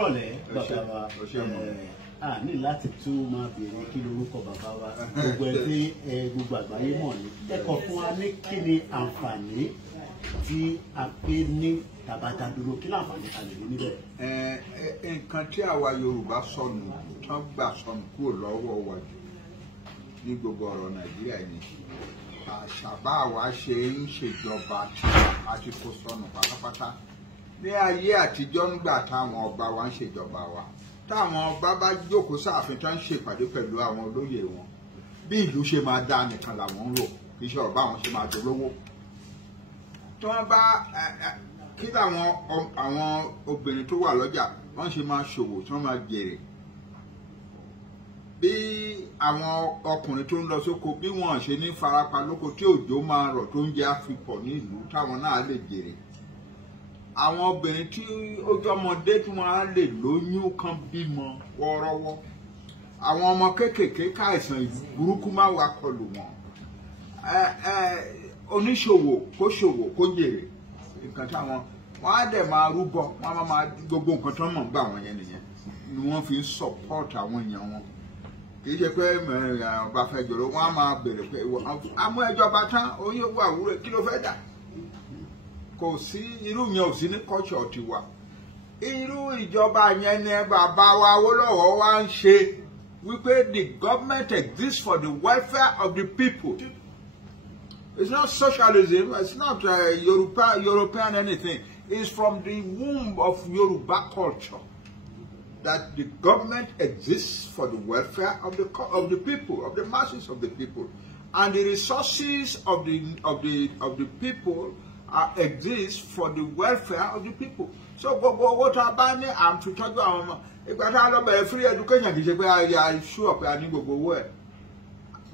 kúrọ̀lẹ́ bàbá wa a ní láti tún máa béèrè kí lorúkọ bàbá wa gbogbo gbogbo àgbáyé mọ̀ ní ẹ̀kọ́ fún wa ní kí ni àǹfààní tí a pé ní tàbátà dúró kí láǹfààní a lè rí níbẹ̀. Nǹkan tí àwa Yorùbá sọnù tán gbà sọnù kúrò lọ́wọ́ wa jù ní gbogbo ọ̀rọ̀ Nàìjíríà ni àṣàbá wa ṣe ń ṣèjọba àti kó sọnù pátápátá ní ayé àtijọ́ nígbà táwọn ọba wa ń ṣèjọba wa táwọn ọba bá jókòó sáàfin tán ń ṣèpàdé pẹ̀lú àwọn olóyè wọn bí ìlú ṣe máa dá nìkan làwọn ń rò kì í ṣe ọba àwọn ṣe máa dolówó tí wọ́n bá kí àwọn obìnrin tó wà lọ́jà wọ́n ṣe máa ṣòwò tí wọ́n máa jèrè bí àwọn ọkùnrin tó ń lọ sóko bí wọ́n ṣe ní farapa lóko tí òjò máa rọ̀ tó ń jẹ́ àfipọ̀ ní ìlú táwọn náà lè jèrè àwọn obìnrin tí ó jọmọdé tí wọ́n á lè lóyún kan bímọ wọ́ọ́rọ́wọ́ àwọn ọmọ kéékèèké káìsàn burúkú má wá kọlù wọn oníṣòwò kó ṣòwò kó jèrè nǹkan táwọn wọn á dẹ̀ máa rúbọ wọn á máa gbogbo nǹkan tó mọ̀ gbà wọ́n yẹn nìyẹn ni wọ́n fi ń support àwọn èèyàn wọn kì í ṣe pé ọba fẹ́ jọ̀rọ̀ wọn á máa bèrè pé amú ẹjọba tán oyè wà wúrẹ́ kí ló fẹ́ dà kò sí irú yẹn ò sí ní culture tiwa irú ìjọba yẹn ni bàbá wa Awólọ́wọ̀ wa ń ṣe wípé the government exists for the welfare of the people. It's not socialism, it's not European anything. It's from the womb of Yoruba culture that the government exists for the welfare of the people, of the masses of the people, and the resources of the people exist for the welfare of the people. So what about I'm to talk about free education kì í ṣe pé I sure pé a ní gbogbo owó ẹ̀.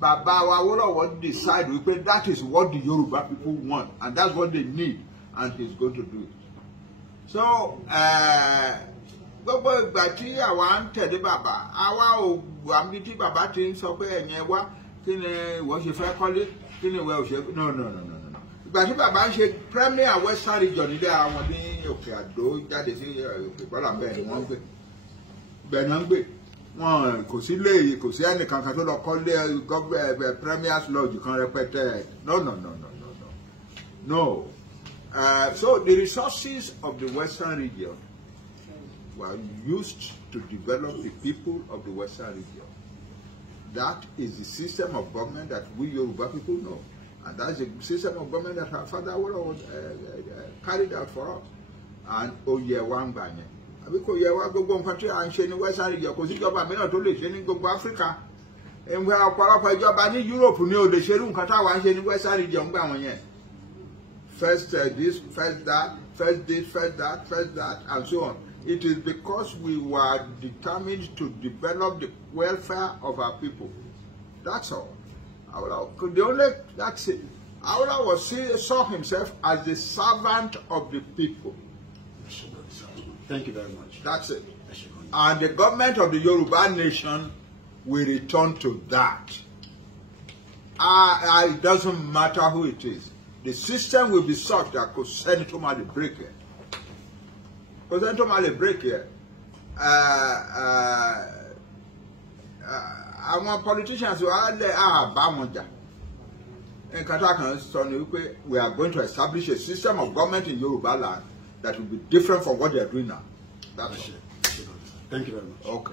Bàbá wa Awólọ́wọ̀ decide wípé that is what the Yoruba people want and that's what they need and he's going to do it. So gbogbo ìgbà tí àwa ń tẹ̀lé bàbá àwa ò àmì tí bàbá ti ń sọ pé ẹ̀yẹn wá kí ni ìwọ ṣe fẹ́ kọ́lé kí ni ìwọ ò ṣe no. Ìgbà tí bàbá ń ṣe Premier Western Region nílé àwọn ní Òkè Àdó jáde sí Òkè Bọ́lá bẹ́ẹ̀ ni wọ́n ń gbé bẹ́ẹ̀ náà ń gbé wọn kò sí lè kò sí ẹnìkan kan tó lọ kọ́lé Premier's Lodge kan rẹpẹtẹ no. So the resources of the Western region were used to develop the people of the Western region. That is the system of government that we Yoruba people know. And that's the system of government that our father was carried out for us. And Oye Wambanye. Because you are going country and Shane Western region, because you got a minute to live in Africa. And we are qualified job in Europe, you know, the Sherun Kata and Shane Western region. First this, first that, first this, first that, and so on. It is because we were determined to develop the welfare of our people. That's all. That's it. Awólọ́wọ̀ saw himself as the servant of the people. Thank you very much. That's it. And the government of the Yoruba nation will return to that. It doesn't matter who it is. The system will be such that could send it to Mali break here. Because then to Mali break here, our politicians will we are going to establish a system of government in Yoruba land that will be different from what they are doing now. That's it. Thank you very much. Okay.